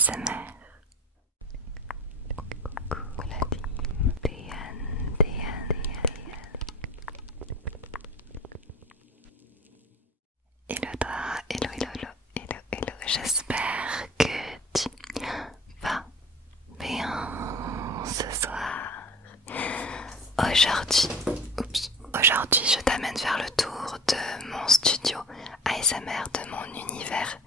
ASMR. Coucou la team Diane. Hello toi, hello, j'espère que tu vas bien ce soir. Aujourd'hui je t'amène faire le tour de mon studio ASMR, de mon univers.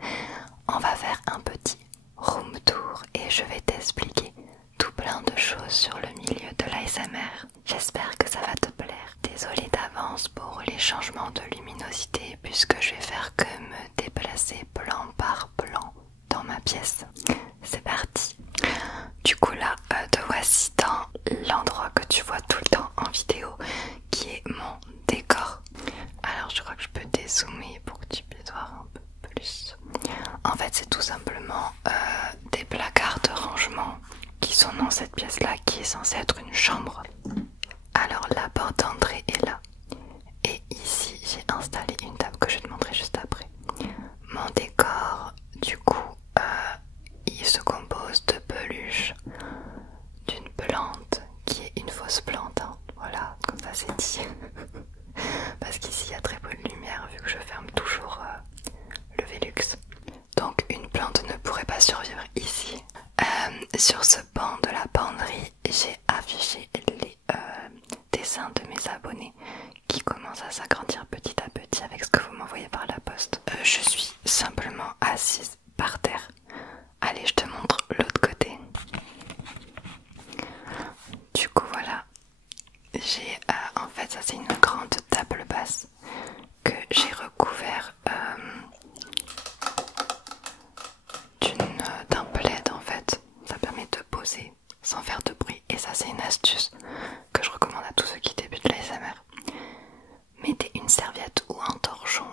On va faire un petit room tour et je vais t'expliquer tout plein de choses sur le milieu de l'ASMR. J'espère que ça va te plaire. Désolée d'avance pour les changements de luminosité puisque je vais faire que me déplacer plan par plan dans ma pièce. C'est parti. Du coup là, te voici dans l'endroit que tu vois tout le temps en vidéo qui est mon décor. Alors je crois que je peux dézoomer pour que tu puisses voir un peu plus. En fait c'est tout simplement des placards de rangement qui sont dans cette pièce là qui est censée être une chambre. Alors la porte d'entrée est là. Et ici j'ai installé une table que je vais te montrer juste après. Mon décor du coup il se compose de peluches, d'une plante qui est une fausse plante, hein. Voilà, comme ça c'est dit. Parce qu'ici il y a très peu de lumière vu que je ferme toujours le Velux. Donc une plante ne pourrait pas survivre ici. Sur ce banc de la penderie, j'ai affiché les dessins de mes abonnés qui commencent à s'agrandir petit à petit avec ce que vous m'envoyez par la poste. Je suis simplement assise par terre. Allez, je te montre l'autre côté. Du coup voilà, j'ai en fait ça c'est une grande table basse que j'ai recouvert d'un plaid en fait. Ça permet de poser sans faire de bruit et ça c'est une astuce que je recommande à tous ceux qui débutent l'ASMR. Mettez une serviette ou un torchon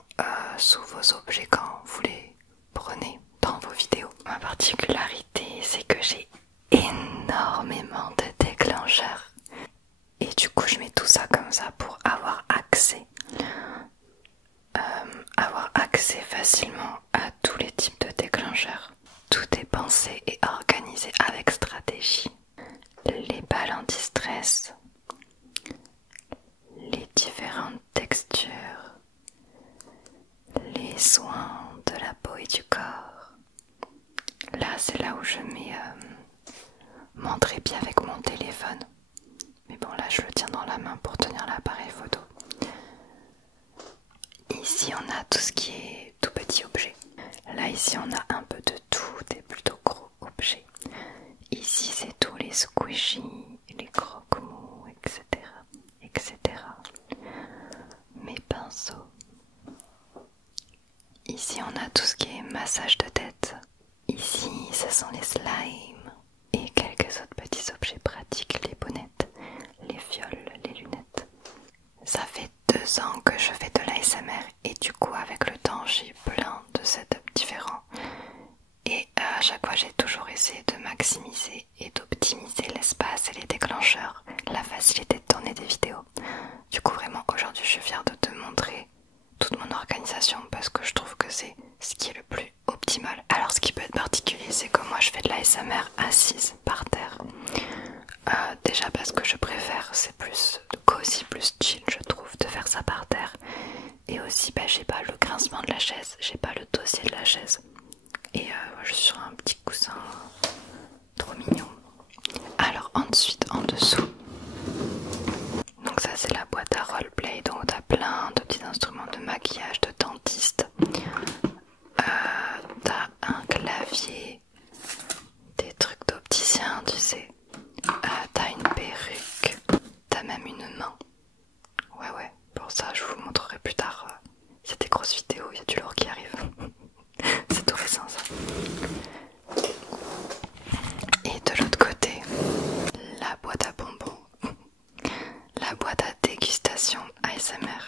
sous vos objets quand vous les prenez dans vos vidéos. Ma particularité c'est que j'ai énormément de déclencheurs et du coup je mets tout ça comme ça pour avoir accès facilement à tous les types de déclencheurs. Tout est pensé et organisé avec stratégie. Les balles anti-stress, les différentes textures, les soins de la peau et du corps. Là c'est là où je mets mon trépied avec mon téléphone. Mais bon là je le tiens dans la main pour tenir l'appareil photo. Ici on a tout ce qui est tout petit objet. Là ici on a un peu de tout, des plutôt gros objets. Ici c'est tous les squishies, les croque-mous, etc. Mes pinceaux. Ici on a tout ce qui est massage de tête. Ici ce sont les slimes et quelques autres petits objets pratiques, les bonnettes, les fioles, les lunettes. Ça fait 2 ans que je fais de l'ASMR et du coup avec le temps j'ai plein de setups différents et à chaque fois j'ai toujours essayé de maximiser et d'optimiser l'espace et les déclencheurs, la facilité de tourner des vidéos. Du coup vraiment aujourd'hui je suis fière de te montrer toute mon organisation parce que je trouve que c'est ce qui est le plus optimal. Alors ce qui peut être particulier c'est que moi je fais de l'ASMR assise par terre. Déjà parce que je préfère, c'est plus cosy, plus chill je trouve de faire ça par terre. Et aussi j'ai pas le grincement de la chaise, j'ai pas le dossier de la chaise. Et je suis sur un petit coussin trop mignon. Alors ensuite en dessous, donc ça c'est la boîte à roleplay, donc t'as plein de petits instruments de maquillage, de dentiste. T'as un clavier, des trucs d'opticien tu sais. T'as une perruque, t'as même une main. Ouais, pour ça je vous montrerai plus tard. Il y a des grosses vidéos, il y a du lourd qui arrive. C'est tout récent ça. Et de l'autre côté, la boîte à bonbons, la boîte à dégustation ASMR.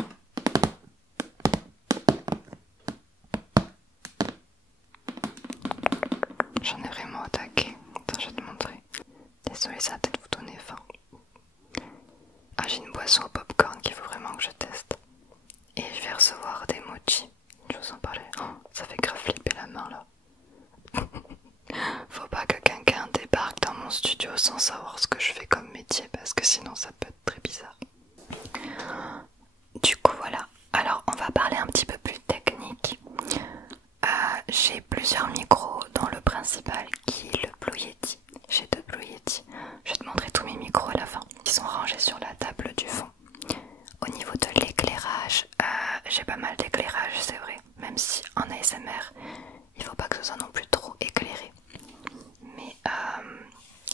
J'en ai vraiment au taquet. Attends, je vais te montrer. Désolée, ça va peut-être vous donner faim. Ah, j'ai une boisson au popcorn qu'il faut vraiment que je teste. Et je vais recevoir des mochis. Je vous en parlais. Oh, ça fait grave flipper la main là. Faut studio sans savoir ce que je fais comme métier parce que sinon ça peut être très bizarre. Du coup voilà, alors on va parler un petit peu plus technique. J'ai plusieurs micros dont le principal qui est le Blue Yeti. J'ai 2 Blue Yeti. Je vais te montrer tous mes micros à la fin. Ils sont rangés sur la table du fond. Au niveau de l'éclairage, j'ai pas mal d'éclairage, c'est vrai. Même si en ASMR, il faut pas que ce soit non plus trop éclairé. Mais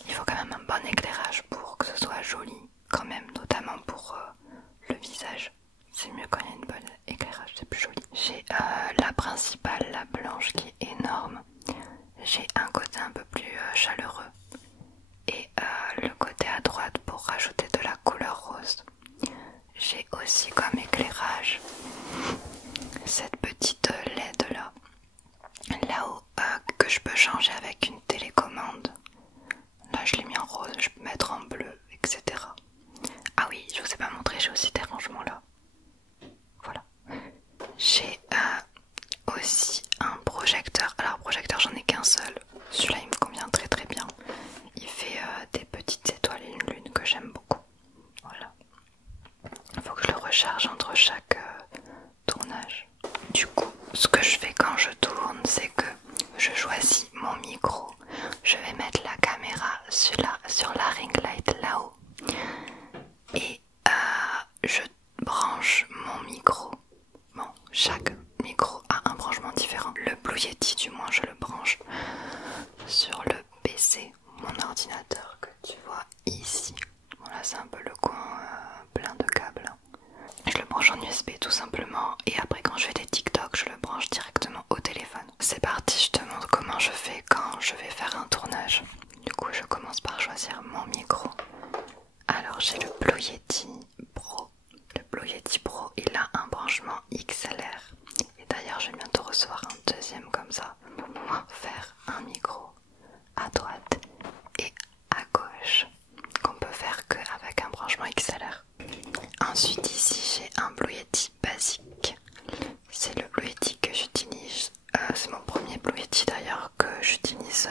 il faut quand même un bon éclairage pour que ce soit joli quand même, notamment pour le visage. C'est mieux quand il y a une bonne éclairage, c'est plus joli. J'ai la principale, la blanche, qui est énorme. J'ai un côté un peu plus chaleureux et le côté à droite pour rajouter de la couleur rose. J'ai aussi comme éclairage cette petite LED là-haut que je peux changer avec une télécommande. Là je l'ai mis en rose, je peux mettre en bleu, etc. Ah oui, je vous ai pas montré, j'ai aussi des rangements là. Voilà. J'ai aussi un projecteur. Alors projecteur j'en ai qu'un seul. Celui-là il me convient très très bien. Il fait des petites étoiles et une lune que j'aime beaucoup. Voilà. Il faut que je le recharge entre chaque tournage. Du coup, ce que je fais quand je tourne, c'est que je choisis mon micro. Je vais mettre la caméra sur la ring light là-haut. Et je branche mon micro. Bon, chaque micro a un branchement différent. Le Blue Yeti, du moins, je le branche sur le PC, mon ordinateur que tu vois ici. Bon, là, c'est un peu le coin plein de câbles. Je le branche en USB tout simplement. Et après, quand je fais des TikTok, je le branche directement au téléphone. C'est parti, je te montre comment je fais quand je vais faire un tournage. Du coup, je commence par choisir mon micro. Alors, j'ai le Blue Yeti Pro. Le Blue Yeti Pro, il a un branchement XLR. Et d'ailleurs, je vais bientôt recevoir un deuxième comme ça pour pouvoir faire un micro à droite et à gauche qu'on peut faire qu'avec un branchement XLR. Ensuite, ici, j'ai un Blue Yeti basique. C'est le Blue Yeti que j'utilise. C'est mon premier Blue Yeti d'ailleurs que j'utilise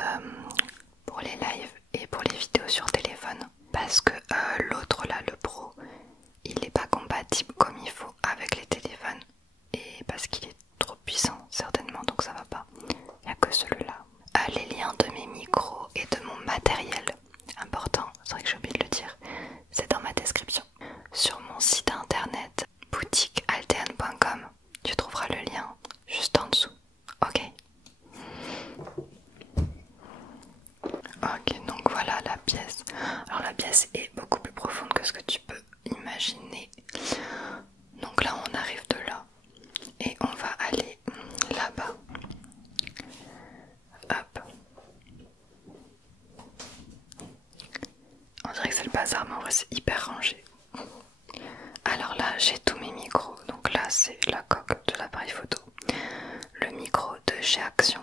pour les lives et pour les vidéos sur téléphone. Parce que l'autre là, le Pro, il n'est pas compatible comme il faut avec les téléphones. Et parce qu'il est trop puissant certainement, donc ça va pas. Il n'y a que celui-là. Les liens de mes micros et de mon matériel, important, c'est vrai que j'ai oublié de le dire, c'est dans ma description. Sur mon site internet boutiquealtean.com, tu trouveras le lien juste en dessous. Ok. Ok, donc voilà la pièce. Alors la pièce est beaucoup plus profonde que ce que tu peux imaginer. Donc là on arrive de là et on va aller là-bas. Hop. On dirait que c'est le bazar, mais en vrai c'est hyper rangé. Alors là j'ai tous mes micros. Donc là c'est la coque de l'appareil photo. Le micro de chez Action.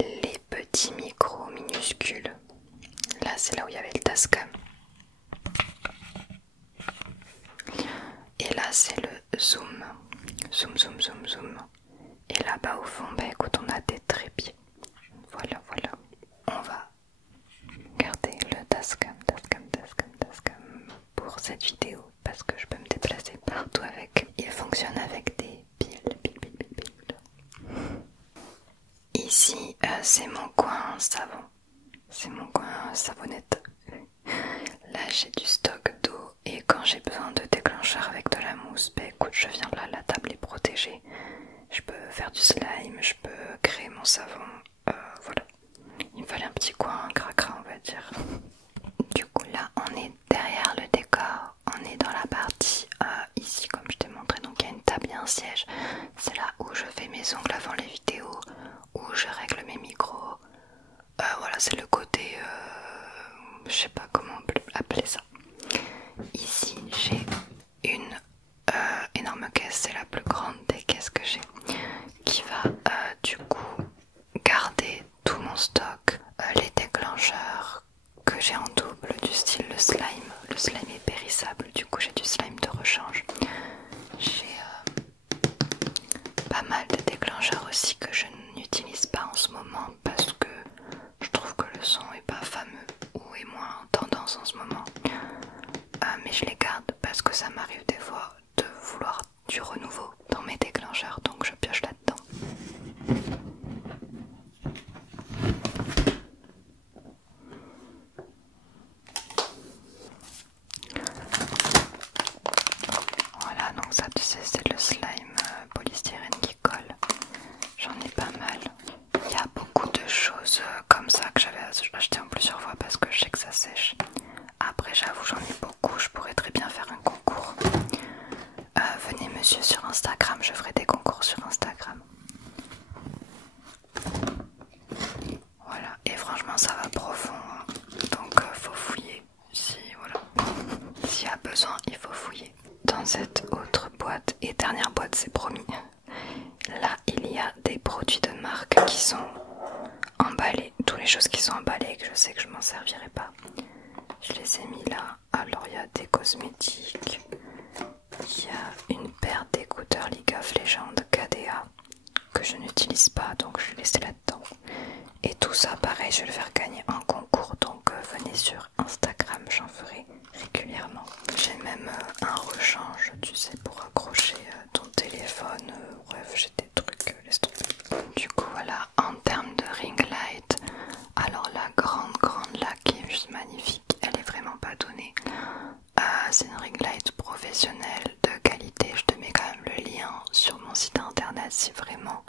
Les petits micros minuscules. Là c'est là où il y avait le Tascam. Et là c'est le zoom. Zoom, zoom, zoom, zoom. Et là-bas au fond, bah écoute, on a des trépieds. Voilà, voilà. On va garder le Tascam pour cette vidéo parce que je peux me déplacer partout avec. Il fonctionne avec des piles. Ici, c'est mon coin savon. C'est mon coin savonnette. Là, j'ai du stock d'eau et quand j'ai besoin de déclencheur avec de la mousse, bah écoute, je viens là, la table est protégée. Je peux faire du slime, je peux créer mon savon. Voilà. Il me fallait un petit coin cracra, on va dire. Du coup, là, on est derrière le décor. On est dans la partie ici, comme je t'ai montré. Donc, il y a une table et un siège. C'est là où je fais mes ongles avant les vidéos, où je règle mes micros. Voilà, c'est le côté, je sais pas comment appeler ça. Ici, j'ai une énorme caisse, c'est la plus grande des caisses que j'ai, qui va du coup garder tout mon stock, les déclencheurs que j'ai en double du style le slime. Le slime est périssable, du coup j'ai du slime de rechange. J'ai pas mal de déclencheurs aussi que je n'utilise pas en ce moment parce que je trouve que le son est pas fameux. ça, tu sais, c'est le slime polystyrène qui colle. J'en ai pas mal. Il y a beaucoup de choses comme ça que j'avais acheté en plusieurs fois parce que je sais que ça sèche. Après, j'avoue, j'en ai beaucoup. Je pourrais très bien faire un concours. Venez monsieur sur Instagram, je ferai des concours sur Instagram. Voilà, et franchement ça va profond, hein. Donc faut fouiller. Si voilà, s'il y a besoin, il faut fouiller. Dans cette autre boîte, et dernière boîte, c'est promis. Là, il y a des produits de marque qui sont emballés. Toutes les choses qui sont emballées et que je sais que je m'en servirai pas, je les ai mis là. Alors il y a des cosmétiques. Il y a une paire d'écouteurs League of Legends KDA que je n'utilise pas, donc je vais laisser là-dedans. Et tout ça, pareil, je vais le faire gagner en concours, donc venez sur Instagram, j'en ferai régulièrement. J'ai même un rechange, tu sais, pour accrocher ton téléphone. Bref, j'ai des trucs, laisse tomber. Du coup, voilà, en termes de ring light, alors la grande là qui est juste magnifique, elle est vraiment pas donnée. C'est une ring light professionnelle de qualité. Je te mets quand même le lien sur mon site internet si vraiment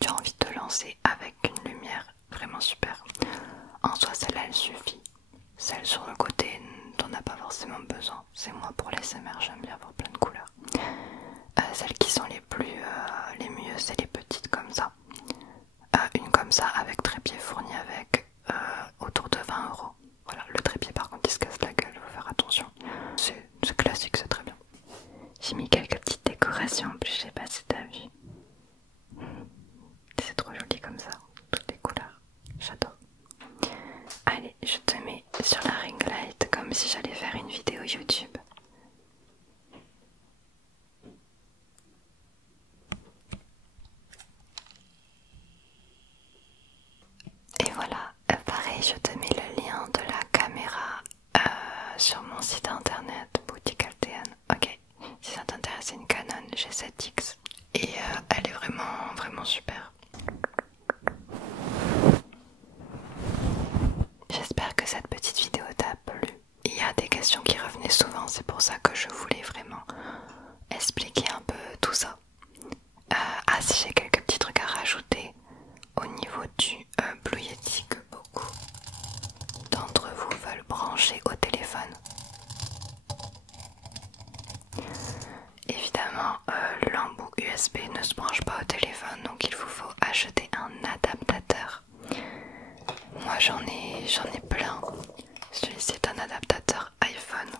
tu as envie de te lancer avec une lumière vraiment super. En soi, celle-là elle suffit. Celle sur le côté, t'en as pas forcément besoin. C'est moi pour les SMR, j'aime bien avoir plein de couleurs. Celles qui sont les mieux, c'est les petites comme ça. Une comme ça avec trépied fourni avec autour de 20 €. Voilà, le trépied par contre il se casse la gueule, il faut faire attention. C'est classique, c'est très bien. J'ai mis quelques petites décorations en plus, je sais pas si t'as vu. C'est trop joli comme ça, toutes les couleurs, j'adore. Allez, je te mets sur la ring light comme si j'allais faire une vidéo YouTube. Et voilà, pareil, je te mets le lien de la caméra sur mon site internet Boutique Altean. Ok, si ça t'intéresse, c'est une Canon G7X et elle est vraiment super. J'espère que cette petite vidéo t'a plu. Il y a des questions qui revenaient souvent, c'est pour ça que je voulais vraiment expliquer un peu tout ça. Si j'ai quelques petits trucs à rajouter au niveau du Blue Yeti que beaucoup d'entre vous veulent brancher au téléphone. Évidemment, l'embout USB ne se branche pas au téléphone, donc il vous faut acheter un adaptateur. Moi j'en ai plein. Celui-ci est un adaptateur iPhone.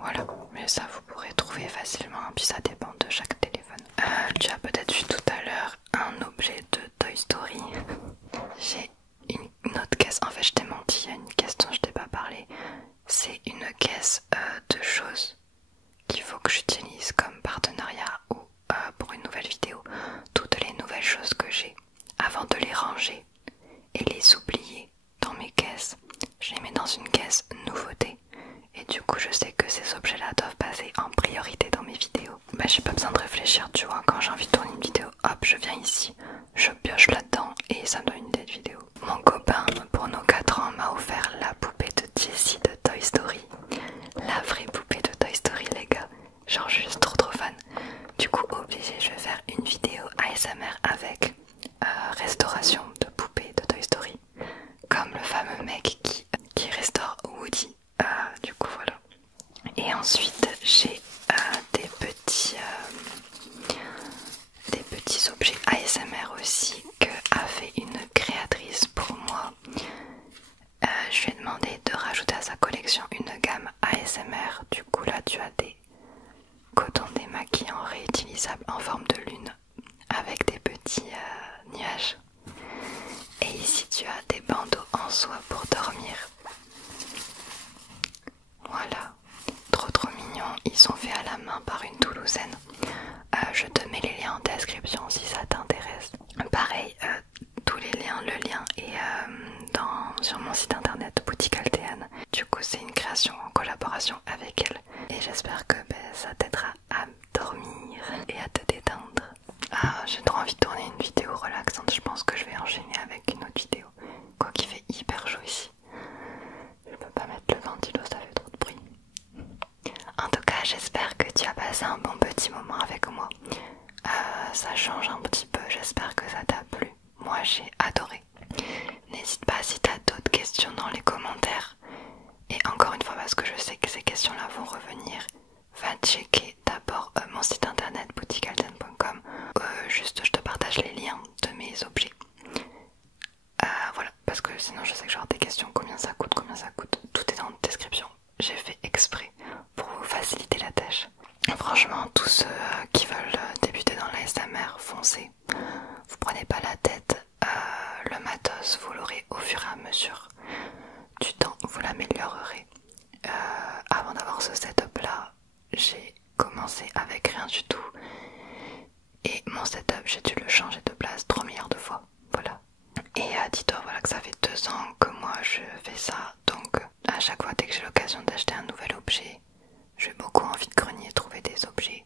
Voilà, mais ça vous pourrez trouver facilement, puis ça dépend de chaque téléphone. Tu as peut-être vu tout à l'heure un objet de Toy Story. J'ai une autre caisse, en fait je t'ai menti, il y a une caisse dont je t'ai pas parlé. C'est une caisse de choses qu'il faut que j'utilise comme partenariat ou pour une nouvelle vidéo. Toutes les nouvelles choses que j'ai, avant de les ranger et les oublier dans mes caisses, je les mets dans une caisse nouveauté. Et du coup je sais que ces objets là doivent passer en priorité dans mes vidéos. Bah j'ai pas besoin de réfléchir, tu vois, quand j'ai envie de tourner une vidéo, hop je viens ici, je pioche là-dedans et ça me donne une idée de vidéo. Mon copain pour nos 4 ans m'a offert la poupée de Jessie de Toy Story. La vraie poupée de Toy Story les gars, genre je suis trop fan. Du coup obligé je vais faire une vidéo ASMR avec restauration de poupées de Toy Story. Comme le fameux mec qui restaure Woody. Du coup voilà. Et ensuite j'ai des petits objets ASMR aussi que a fait une créatrice pour moi. Je lui ai demandé de rajouter à sa collection une gamme ASMR. Du coup là tu as des cotons démaquillants réutilisables en forme de lune avec des petits nuages. Et ici tu as des bandeaux en soie pour dormir. Voilà, trop mignon, ils sont faits à la main par une Toulousaine. Je te mets les liens en description si ça t'intéresse. Pareil, tous les liens, le lien est sur mon site internet Boutique Altean. Du coup c'est une création en collaboration avec elle. Et j'espère que ça t'aidera à dormir et à te détendre. J'ai trop envie de tourner une vidéo relaxante, je pense que je vais enchaîner avec une autre vidéo. Quoi qu'il fait hyper chaud ici. Je peux pas mettre le ventilo, ça fait trop de bruit. En tout cas, j'espère que tu as passé un bon petit moment avec moi. Ça change un petit peu, j'espère que ça t'a plu. Moi j'ai adoré. N'hésite pas si t'as d'autres questions dans les commentaires. Et encore une fois, parce que je sais que ces questions-là vont revenir, va checker d'abord mon site internet boutiquealten.com. Juste je te partage les liens de mes objets. Voilà, parce que sinon je sais que j'aurai des questions, combien ça coûte, tout est dans la description. J'ai fait exprès pour vous faciliter la tâche. Franchement, tous ceux qui veulent débuter dans l'ASMR, foncez. Vous prenez pas la tête, le matos vous l'aurez au fur et à mesure du temps, vous l'améliorerez. Avant d'avoir ce setup là, j'ai commencé avec rien du tout. Et mon setup, j'ai dû le changer de place 3 milliards de fois. Voilà. Et dis-toi voilà, que ça fait 2 ans que moi je fais ça. Donc à chaque fois dès que j'ai l'occasion d'acheter un nouvel objet, j'ai beaucoup envie de grenier, trouver des objets